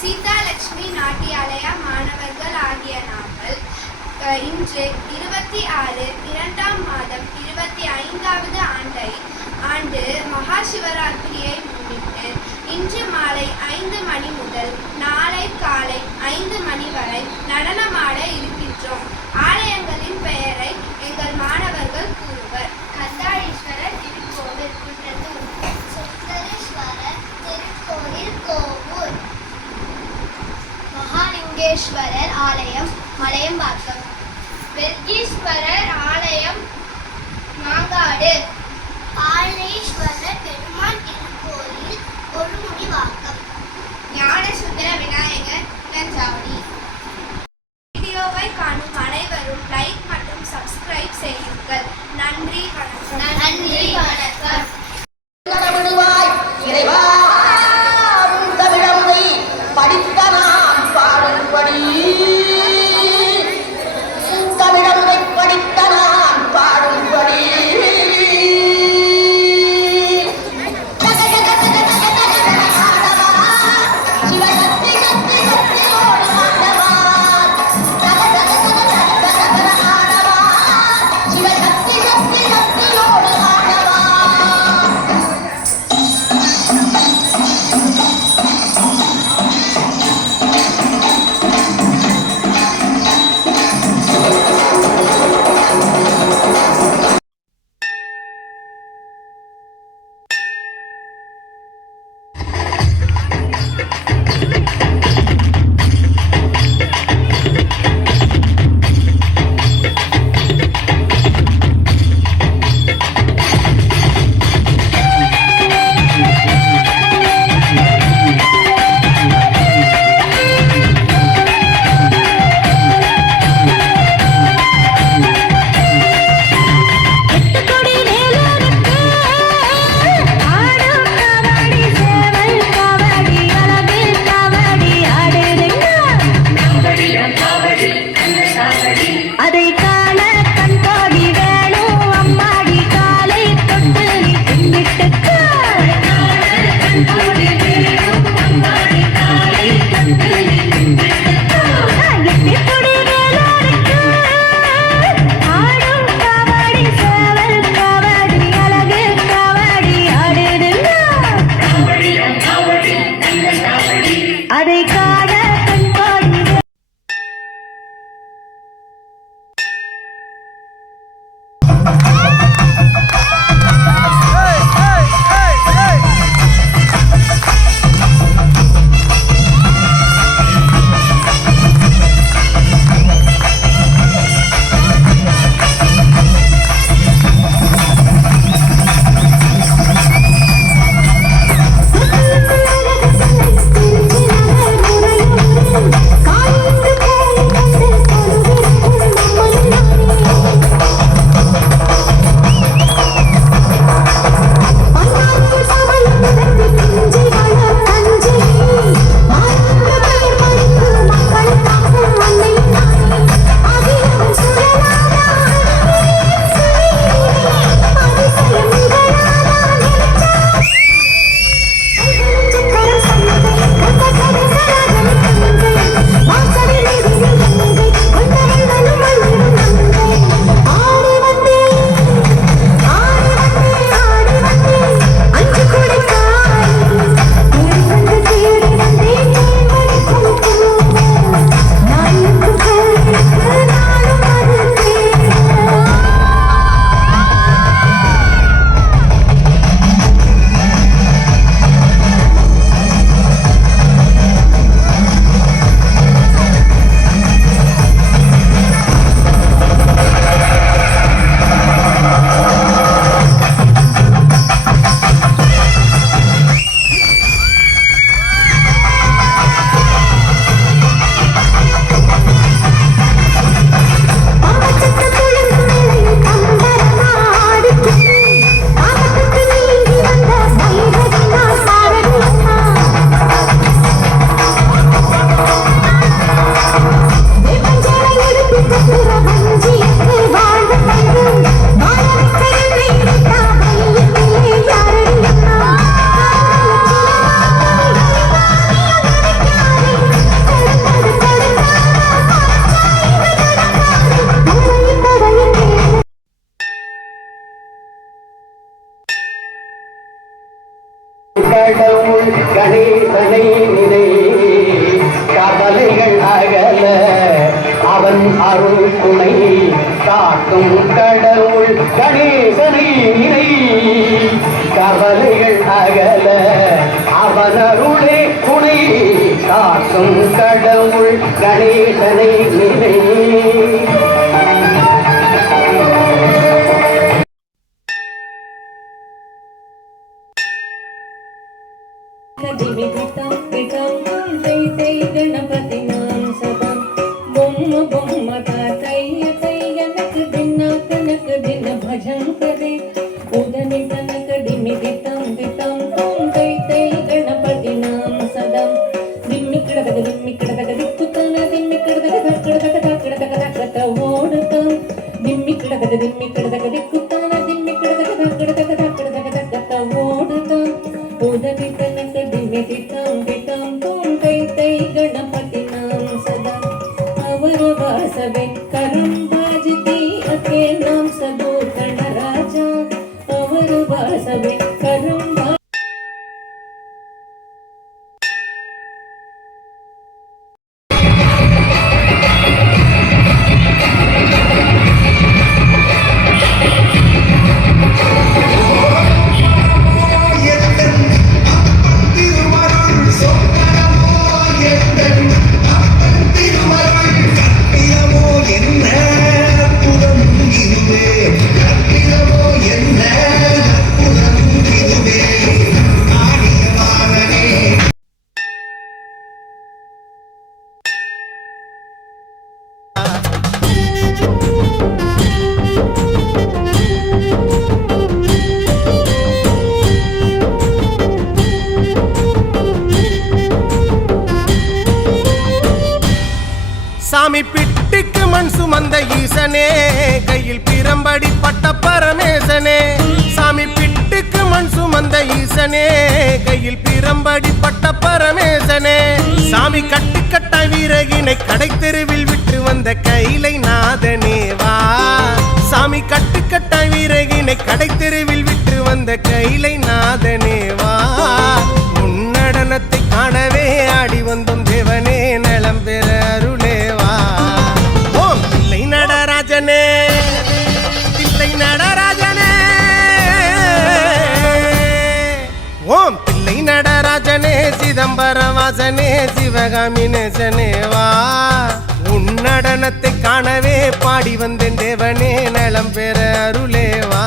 சீதாலட்சுமி நாட்டியாலயா மாணவர்கள் ஆகிய நாங்கள் இன்று 26/2ஆம் மாதம் 25வது ஆண்டு மகா சிவராத்திரியை முன்னிட்டு இன்று மாலை 5 மணி முதல் நாளை காலை 5 மணி வரை நடனமாட இருக்கின்றோம். ஆலயங்களின் பெயரை எங்கள் மாணவர்கள் கூறுவர். கந்தாளீஸ்வரர் திருக்கோவில் குன்றத்தூர், சுந்தரேஸ்வரர் திருக்கோவில் கோவூர், மகாலிங்கேஸ்வரர் ஆலயம் மலையம்பாக்கம், வெர்கீஸ்வரர் ஆலயம் மாங்காடு, ஆலேஸ்வரர் பெருமாள் திருக்கோயில் கொடுமுடிவாக்கம், ஞானசுந்தர விநாயகர் இளஞ்சாவடி. வீடியோவை காணும் அனைவரும் லைக் மற்றும் சப்ஸ்கிரைப் செய்யுங்கள். நன்றி வணக்கம். நன்றி வணக்கம். கடவுள் கணேசனை நினை கவலைகள் அகல அவன் அருள் துணை காக்கும் கடவுள் கணேசனை நினை கவலைகள் அகல அவன் அருளே துணை காக்கும் கடவுள் கணேசனை நினை. गणपति नाम सदा बोम बोम तैय तैयनक दिन कनक दिन भजन करे उदनि तनक दिमि दितम दितम तुम तै तै गणपति नाम सदा दिम्मि कडदग दिक्कुतन दिम्मि कडदग धक्कडदग धक्कडदग धक्कत ओडतम दिम्मि कडदग दिक्कुतन दिम्मि कडदग धक्कडदग धक्कडदग धक्कत ओडतम उदनि तनक दिमि दितम दितम तुम तै तै गणपति नाम सदा अवर वासवे करम बाजती अके नाम सदो गणराजा अवर वासवे करम சாமி பிட்டுக்கு மண் சுமந்த ஈசனே கையில் பிரம்படி பட்ட பரமேசனே சாமி பிட்டுக்கு மண் சுமந்த ஈசனே கையில் பிரம்படி பட்ட பரமேசனே சாமி கட்டுக்கட்ட வீரகினை கடை தெருவில் விட்டு வந்த கைலை நாதனே வா சாமி கட்டுக்கட்ட வீரகினை கடை தெருவில் விட்டு வந்த கைலை நாதனே வா உன்னடனத்தை காணவே ஆடி வந்தோம் தேவனே நலம் பெற அருளேவா ஓம் தில்லை நடராஜனே தில்லை நடராஜனே ஓம் தில்லை நடராஜனே சிதம்பரவாசனே சிவகாமி நேசனே வா உன்னடனத்தை காணவே பாடி வந்தேன் தேவனே நலம் பெற அருளேவா.